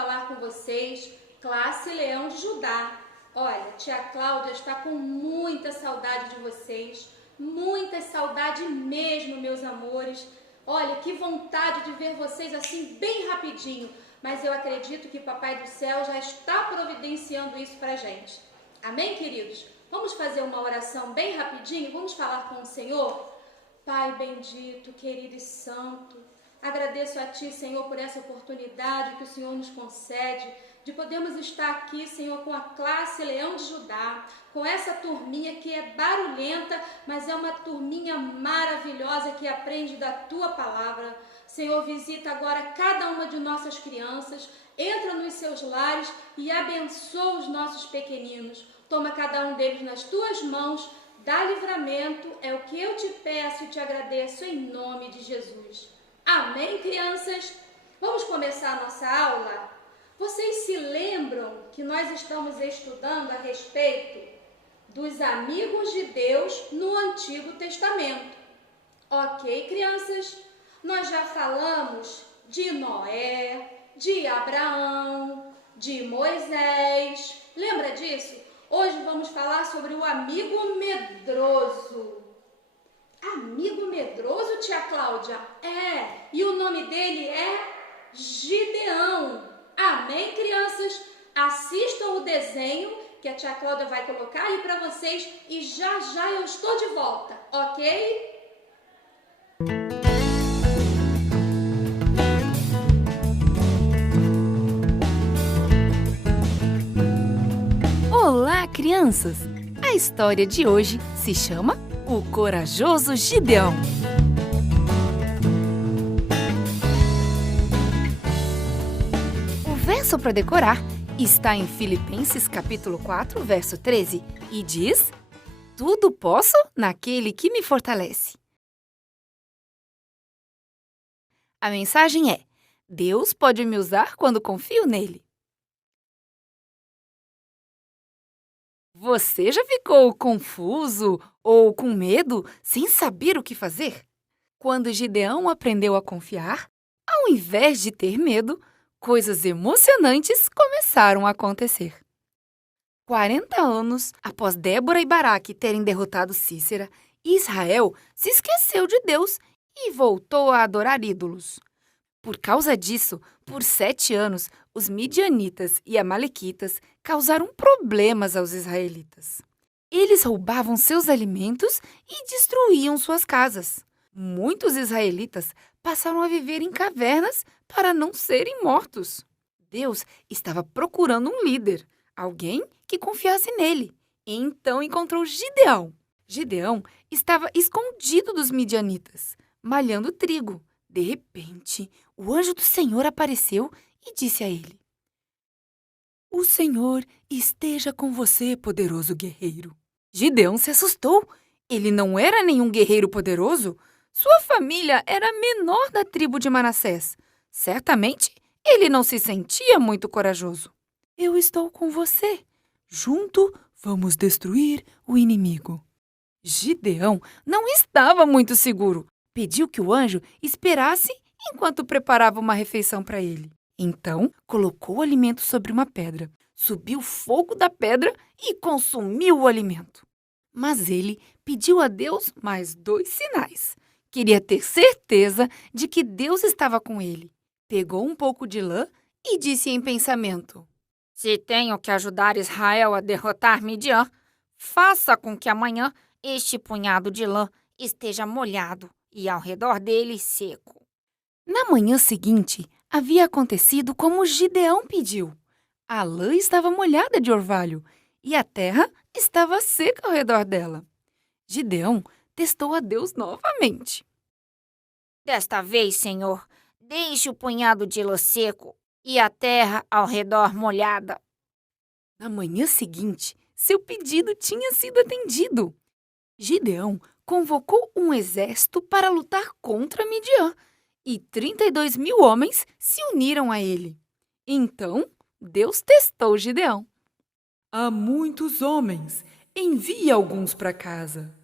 falar com vocês, classe Leão de Judá. Olha, tia Cláudia está com muita saudade de vocês, muita saudade mesmo, meus amores. Olha, que vontade de ver vocês assim bem rapidinho, mas eu acredito que Papai do Céu já está providenciando isso pra gente. Amém, queridos? Vamos fazer uma oração bem rapidinho? Vamos falar com o Senhor? Pai bendito, querido e santo, agradeço a Ti, Senhor, por essa oportunidade que o Senhor nos concede de podermos estar aqui, Senhor, com a classe Leão de Judá, com essa turminha que é barulhenta, mas é uma turminha maravilhosa que aprende da Tua Palavra. Senhor, visita agora cada uma de nossas crianças, entra nos seus lares e abençoa os nossos pequeninos. Toma cada um deles nas Tuas mãos, dá livramento, é o que eu te peço e te agradeço em nome de Jesus. Amém, crianças? Vamos começar a nossa aula? Vocês se lembram que nós estamos estudando a respeito dos amigos de Deus no Antigo Testamento? Ok, crianças? Nós já falamos de Noé, de Abraão, de Moisés. Lembra disso? Hoje vamos falar sobre o amigo medroso. Amigo medroso, tia Cláudia? É, e o nome dele é Gideão. Amém, crianças? Assistam o desenho que a tia Cláudia vai colocar aí para vocês e já já eu estou de volta, ok? Olá, crianças! A história de hoje se chama O Corajoso Gideão. O verso para decorar está em Filipenses capítulo 4, verso 13, e diz: Tudo posso naquele que me fortalece. A mensagem é: Deus pode me usar quando confio nele. Você já ficou confuso ou com medo, sem saber o que fazer? Quando Gideão aprendeu a confiar, ao invés de ter medo, coisas emocionantes começaram a acontecer. 40 anos após Débora e Baraque terem derrotado Sísera, Israel se esqueceu de Deus e voltou a adorar ídolos. Por causa disso, por 7 anos, os midianitas e amalequitas causaram problemas aos israelitas. Eles roubavam seus alimentos e destruíam suas casas. Muitos israelitas passaram a viver em cavernas para não serem mortos. Deus estava procurando um líder, alguém que confiasse nele. E então encontrou Gideão. Gideão estava escondido dos midianitas, malhando trigo. De repente, o anjo do Senhor apareceu e disse a ele: O Senhor esteja com você, poderoso guerreiro. Gideão se assustou. Ele não era nenhum guerreiro poderoso. Sua família era a menor da tribo de Manassés. Certamente, ele não se sentia muito corajoso. Eu estou com você. Junto, vamos destruir o inimigo. Gideão não estava muito seguro. Pediu que o anjo esperasse enquanto preparava uma refeição para ele. Então, colocou o alimento sobre uma pedra, subiu o fogo da pedra e consumiu o alimento. Mas ele pediu a Deus mais 2 sinais. Queria ter certeza de que Deus estava com ele. Pegou um pouco de lã e disse em pensamento: Se tenho que ajudar Israel a derrotar Midian, faça com que amanhã este punhado de lã esteja molhado e ao redor dele seco. Na manhã seguinte, havia acontecido como Gideão pediu. A lã estava molhada de orvalho e a terra estava seca ao redor dela. Gideão testou a Deus novamente. Desta vez, Senhor, deixe o punhado de lã seco e a terra ao redor molhada. Na manhã seguinte, seu pedido tinha sido atendido. Gideão convocou um exército para lutar contra Midian, e 32.000 homens se uniram a ele. Então, Deus testou Gideão. Há muitos homens, envie alguns para casa.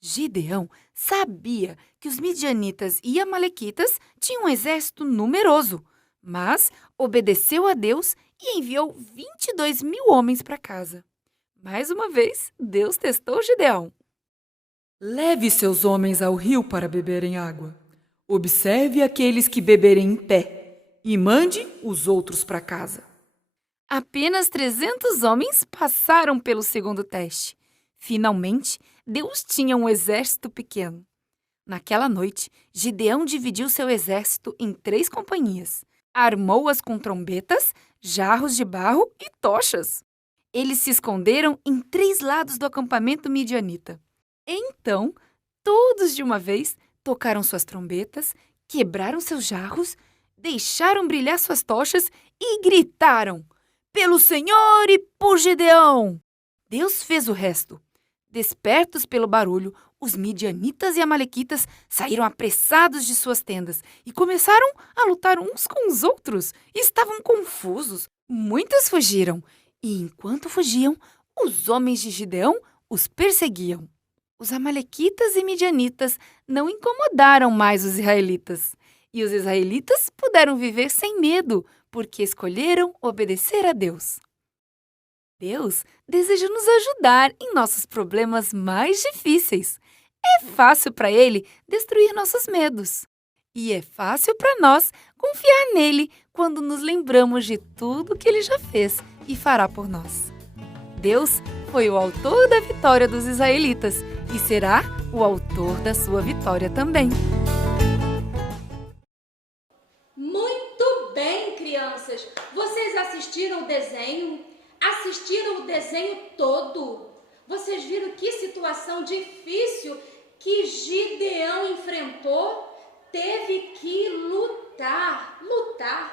Gideão sabia que os midianitas e amalequitas tinham um exército numeroso, mas obedeceu a Deus e enviou 22.000 homens para casa. Mais uma vez, Deus testou Gideão. Leve seus homens ao rio para beberem água. Observe aqueles que beberem em pé e mande os outros para casa. Apenas 300 homens passaram pelo segundo teste. Finalmente, Deus tinha um exército pequeno. Naquela noite, Gideão dividiu seu exército em 3 companhias. Armou-as com trombetas, jarros de barro e tochas. Eles se esconderam em 3 lados do acampamento midianita. Então, todos de uma vez tocaram suas trombetas, quebraram seus jarros, deixaram brilhar suas tochas e gritaram: "Pelo Senhor e por Gideão!" Deus fez o resto. Despertos pelo barulho, os midianitas e amalequitas saíram apressados de suas tendas e começaram a lutar uns com os outros. Estavam confusos. Muitos fugiram e, enquanto fugiam, os homens de Gideão os perseguiam. Os amalequitas e midianitas não incomodaram mais os israelitas. E os israelitas puderam viver sem medo, porque escolheram obedecer a Deus. Deus deseja nos ajudar em nossos problemas mais difíceis. É fácil para Ele destruir nossos medos. E é fácil para nós confiar nele quando nos lembramos de tudo que Ele já fez e fará por nós. Deus foi o autor da vitória dos israelitas e será o autor da sua vitória também. Muito bem, crianças! Vocês assistiram o desenho? Assistiram o desenho todo? Vocês viram que situação difícil que Gideão enfrentou? Teve que lutar.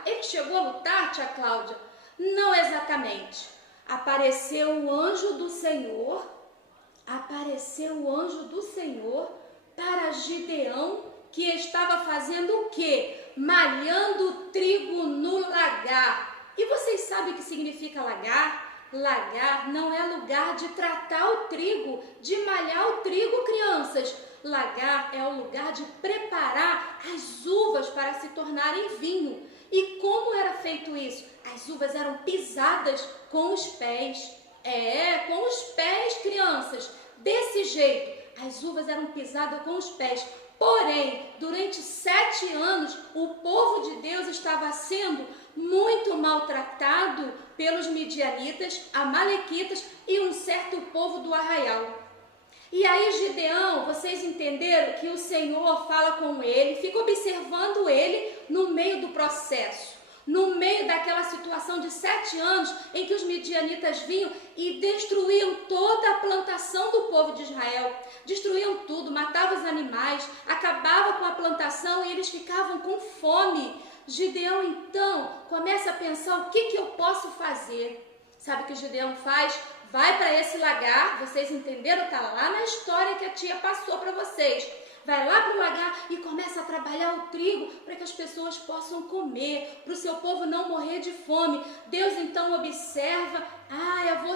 Ele chegou a lutar, tia Cláudia? Não exatamente. Apareceu o anjo do Senhor para Gideão, que estava fazendo o quê? Malhando trigo no lagar. E vocês sabem o que significa lagar? Lagar não é lugar de tratar o trigo, de malhar o trigo, crianças. Lagar é o lugar de preparar as uvas para se tornarem vinho. E como era feito isso? As uvas eram pisadas com os pés. Com os pés, crianças. Desse jeito, as uvas eram pisadas com os pés. Porém, durante 7 anos, o povo de Deus estava sendo muito maltratado pelos midianitas, amalequitas e um certo povo do arraial. E aí Gideão, vocês entenderam que o Senhor fala com ele, fica observando ele no meio do processo. No meio daquela situação de 7 anos em que os midianitas vinham e destruíam toda a plantação do povo de Israel. Destruíam tudo, matavam os animais, acabavam com a plantação e eles ficavam com fome. Gideão então começa a pensar: o que eu posso fazer? Sabe o que Gideão faz? Vai para esse lagar, vocês entenderam? Está lá na história que a tia passou para vocês. Vai lá para o lagar e começa a trabalhar o trigo para que as pessoas possam comer, para o seu povo não morrer de fome. Deus então observa: é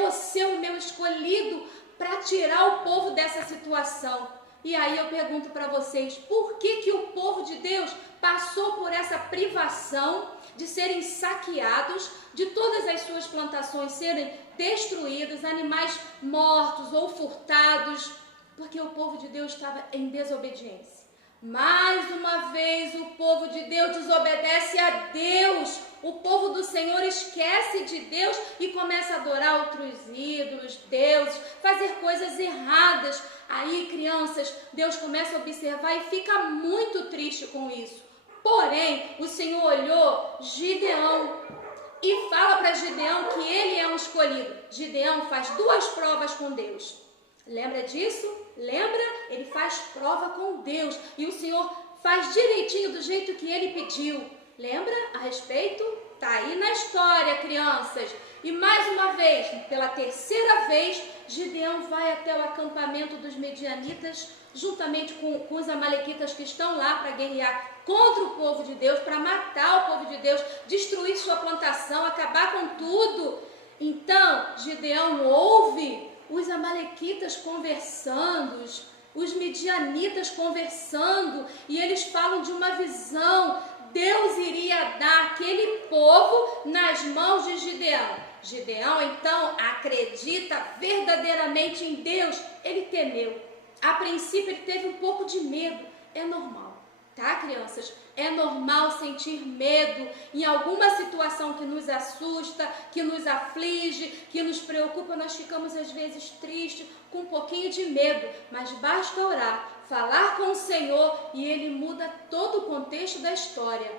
você o meu escolhido para tirar o povo dessa situação. E aí eu pergunto para vocês, por que o povo de Deus passou por essa privação de serem saqueados, de todas as suas plantações serem destruídas, animais mortos ou furtados? Porque o povo de Deus estava em desobediência. Mais uma vez o povo de Deus desobedece a Deus. O povo do Senhor esquece de Deus e começa a adorar outros ídolos, deuses, fazer coisas erradas. Aí, crianças, Deus começa a observar e fica muito triste com isso. Porém, o Senhor olhou Gideão e fala para Gideão que ele é um escolhido. Gideão faz 2 provas com Deus. Lembra disso? Lembra? Ele faz prova com Deus e o Senhor faz direitinho do jeito que ele pediu. Lembra a respeito? Tá aí na história, crianças. E mais uma vez, pela 3ª vez, Gideão vai até o acampamento dos midianitas, juntamente com os amalequitas que estão lá para guerrear contra o povo de Deus, para matar o povo de Deus, destruir sua plantação, acabar com tudo. Então, Gideão ouve os amalequitas conversando, os midianitas conversando, e eles falam de uma visão Deus iria dar aquele povo nas mãos de Gideão. Gideão, então, acredita verdadeiramente em Deus. Ele temeu. A princípio, ele teve um pouco de medo. É normal, tá, crianças? É normal sentir medo em alguma situação que nos assusta, que nos aflige, que nos preocupa. Nós ficamos, às vezes, tristes, com um pouquinho de medo. Mas basta orar, falar com o Senhor e Ele muda todo o contexto da história.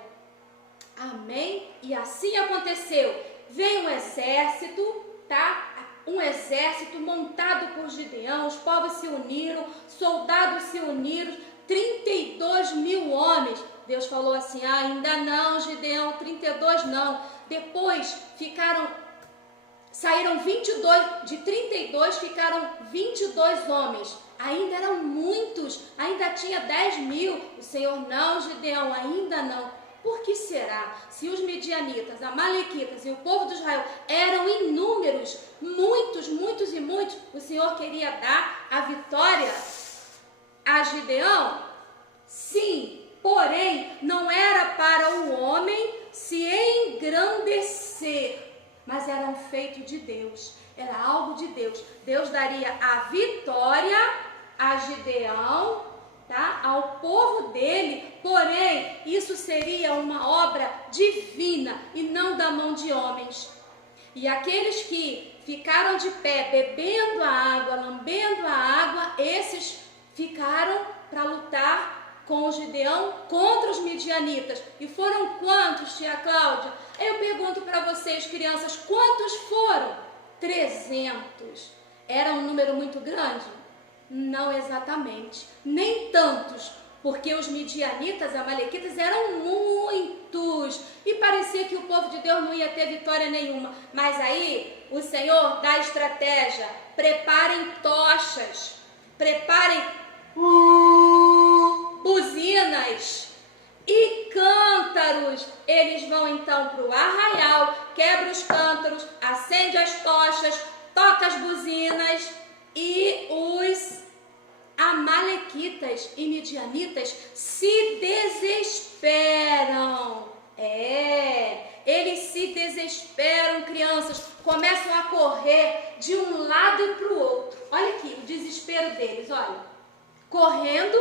Amém? E assim aconteceu. Veio um exército, tá? Um exército montado por Gideão, os povos se uniram, soldados se uniram, 32 mil homens. Deus falou assim, ainda não, Gideão, 32 não. Depois saíram 22, de 32 ficaram 22 homens. Ainda eram muitos, ainda tinha 10 mil. O Senhor, não, Gideão, ainda não. Por que será? Se os midianitas, amalequitas e o povo de Israel eram inúmeros, muitos, muitos e muitos, o Senhor queria dar a vitória a Gideão? Sim, porém, não era para o homem se engrandecer, mas era um feito de Deus, era algo de Deus. Deus daria a vitória a Gideão, tá? Ao povo dele, porém, isso seria uma obra divina e não da mão de homens. E aqueles que ficaram de pé, bebendo a água, lambendo a água, esses ficaram para lutar com o Gideão contra os midianitas. E foram quantos, tia Cláudia? Eu pergunto para vocês, crianças, quantos foram? 300. Era um número muito grande? Não exatamente, nem tantos, porque os midianitas, amalequitas eram muitos e parecia que o povo de Deus não ia ter vitória nenhuma. Mas aí o Senhor dá estratégia, preparem tochas, preparem buzinas e cântaros. Eles vão então para o arraial, quebra os cântaros, acende as tochas, toca as buzinas e os amalequitas e midianitas se desesperam. Eles se desesperam, crianças, começam a correr de um lado para o outro. Olha aqui o desespero deles, olha. Correndo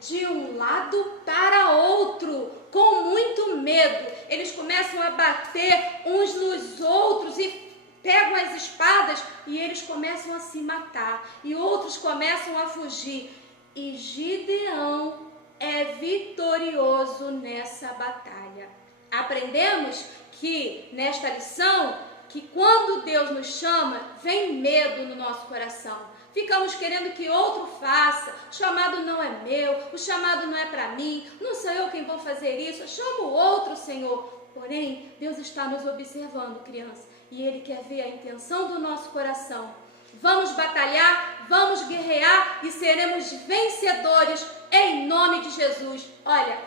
de um lado para outro, com muito medo. Eles começam a bater uns nos outros e pegam as espadas e eles começam a se matar. E outros começam a fugir. E Gideão é vitorioso nessa batalha. Aprendemos que, nesta lição, que quando Deus nos chama, vem medo no nosso coração. Ficamos querendo que outro faça. O chamado não é meu, o chamado não é para mim, não sou eu quem vou fazer isso, eu chamo o outro, Senhor. Porém, Deus está nos observando, criança, e Ele quer ver a intenção do nosso coração. Vamos batalhar, vamos guerrear e seremos vencedores em nome de Jesus. Olha,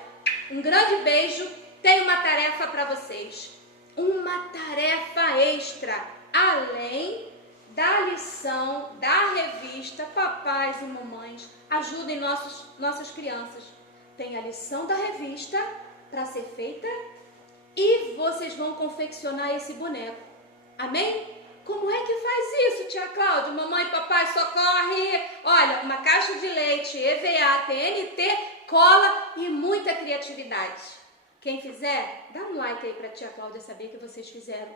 um grande beijo, tenho uma tarefa para vocês. Uma tarefa extra, além da lição, da revista. Papais e mamães, ajudem nossas crianças. Tem a lição da revista para ser feita e vocês vão confeccionar esse boneco. Amém? Como é que faz isso, tia Cláudia? Mamãe e papai, socorre! Olha, uma caixa de leite, EVA, TNT, cola e muita criatividade. Quem fizer, dá um like aí para tia Cláudia saber que vocês fizeram.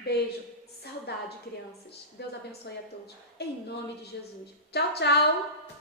Beijo, saudade, crianças. Deus abençoe a todos. Em nome de Jesus. Tchau, tchau!